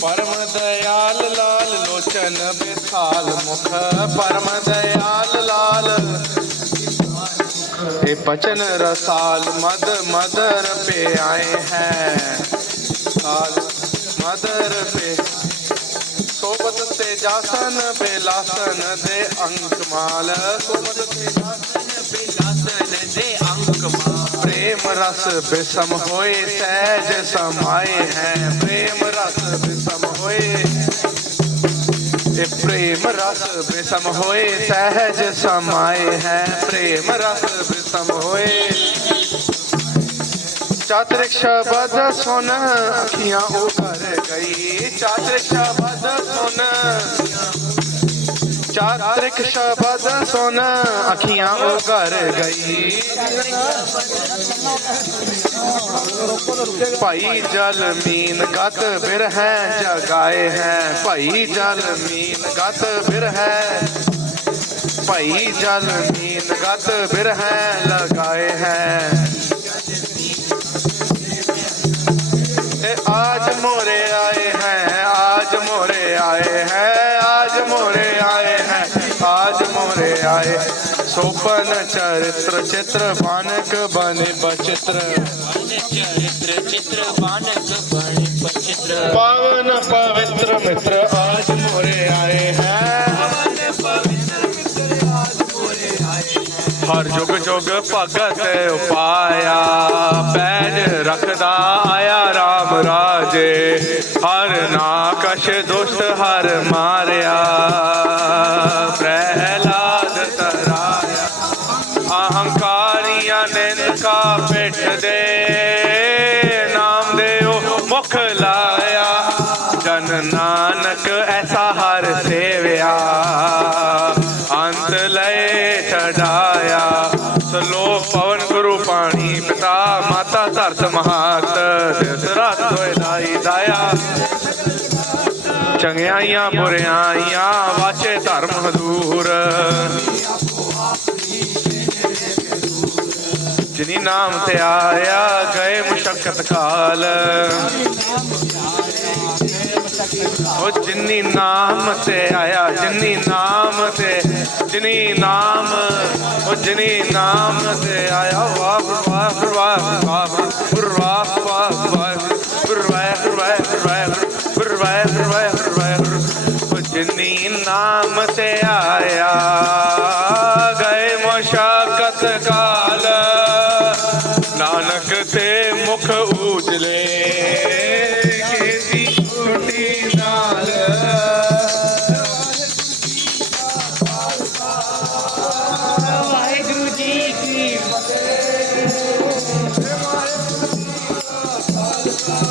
ਪਰਮ ਦਇਆਲ ਲਾਲ ਲੋਚਨ ਬਿਸਾਲ ਮੁਖ, ਪਰਮ ਦਇਆਲ ਲਾਲ। ਇਹ ਬਚਨ ਰਸਾਲ ਮਦ, ਮਦਰ ਪੇ ਆਏ ਹੈ। ਸਾਲ ਮਦਰ ਪੇ। ਸੋਬਤ ਤੇ ਜਾਸਨ ਬੇਲਾਸਨ ਦੇ ਅੰਕ ਮਾਲ ਸੋਬਤ ਤੇ रस विषम होए, सहज समाए है। प्रेम रस विषम होए। प्रेम रस विषम होए, सहज समाए है। प्रेम रस विषम होए। चातृक शब्द सुन, अखियाँ उभर गई। चातृक शब्द ਚਾਤਰਿਕ ਸ਼ਬਦ ਸੁਨ ਅੱਖੀਆਂ ਉਭਰ ਗਈ। ਭਾਈ ਜਲ ਮੀਨ ਗਤ ਬਿਰਹਿ ਜਗਾਏ ਹੈ। ਭਾਈ ਜਲ ਮੀਨ ਗਤ ਬਿਰਹਿ ਭਾਈ ਜਲ ਮੀਨ ਗਤ ਬਿਰਹਿ ਲਗਾਏ ਹੈ। ਹੈ ਆਜ ਮੋਰੇ ਆਏ। ਸੋਪਨ ਚਰਿਤ੍ਰ, ਚਿਤ੍ਰ ਬਾਨਕ ਬਨੇ ਬਚਿਤ੍ਰ। ਚਰਿਤ੍ਰ ਚਿਤ੍ਰ ਬਾਨਕ ਬਣ ਪਚਿਤ੍ਰ ਪਾਵਨ ਪਵਿੱਤਰ ਮਿੱਤਰ ਆਜ ਮੋਰੇ ਆਏ ਹੈ। ਹਰ ਜੁਗ ਜੁਗ ਭਗਤ ਉਪਾਇਆ। ਪੈਜ ਰੱਖਦਾ ਆਇਆ RAM ਰਾਜੇ। ਹਰ ਨਾ ਕਸ਼ ਦੁਸ਼ਟ ਹਰ ਮਾਰਿਆ। ਅਹੰਕਾਰੀਆਂ ਨਿੰਦ ਪਿੱਠ ਦੇ ਨਾਮ ਦੇਓ, ਮੁਖ ਲਾਇਆ। ਜਨ ਨਾਨਕ ਐਸਾ ਹਰ ਸੇਵਿਆ। ਅੰਤ ਲਏ ਛਡਾਇਆ। ਸਲੋਕ ਪਵਨ ਗੁਰੂ ਪਾਣੀ ਪਿਤਾ, ਮਾਤਾ ਧਰਤ ਮਹਾਤ। ਦਿਸ ਰਾਤ ਹੋਏ ਦਾਈ ਦਾਇਆ। ਚੰਗਿਆਈਆਂ ਬੁਰਿਆਈਆਂ ਵਾਚੇ ਧਰਮ ਹਦੂਰ ਜਿਨੀ ਨਾਮ ਤੇ ਆਇਆ ਗਏ ਮੁਸ਼ਕਤ ਕਾਲ ਉਹ ਜਿਨੀ ਨਾਮ ਤੇ ਆਇਆ ਜਿਨੀ ਨਾਮ ਤੇ ਜਿਨੀ ਨਾਮ ਉਹ ਜਿਨੀ ਨਾਮ ਤੇ ਆਇਆ ਵਾਹ ਵਾਹ ਵਾਹ ਵਾਹ ਵਾਹ ਵਾਹ ਵਾਹ ਜਿਨੀ ਨਾਮ ਤੇ ਆਇਆ ਗਏ ਮੁਸ਼ਕਤ ਕਾਲ Música